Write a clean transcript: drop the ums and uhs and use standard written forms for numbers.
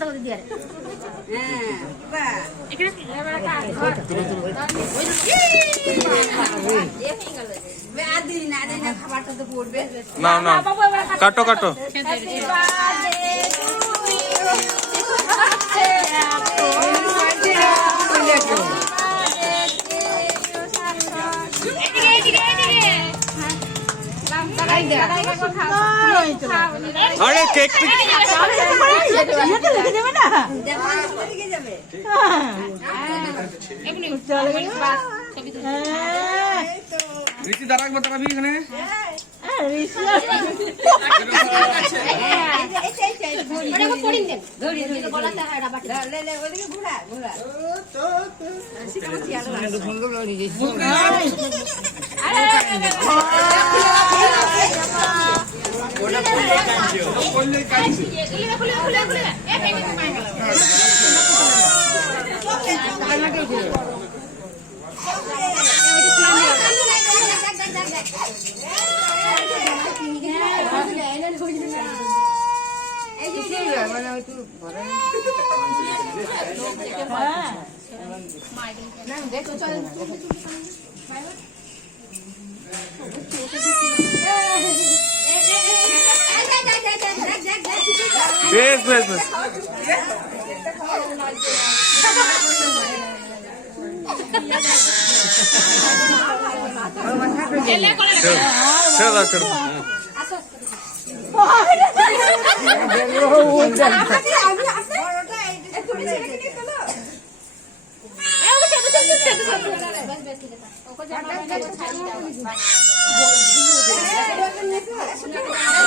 দাও দিদি আরে হ্যাঁ বাহ এখানে এবারে কাট আদি না খাবারটা তো পড়বে না না কাটো কাটো হ্যাপি বার্থডে আরে কেক ঋষি দাঁড়াক বাতাবি এখানে বেশ বেশ বেশ চলো চলো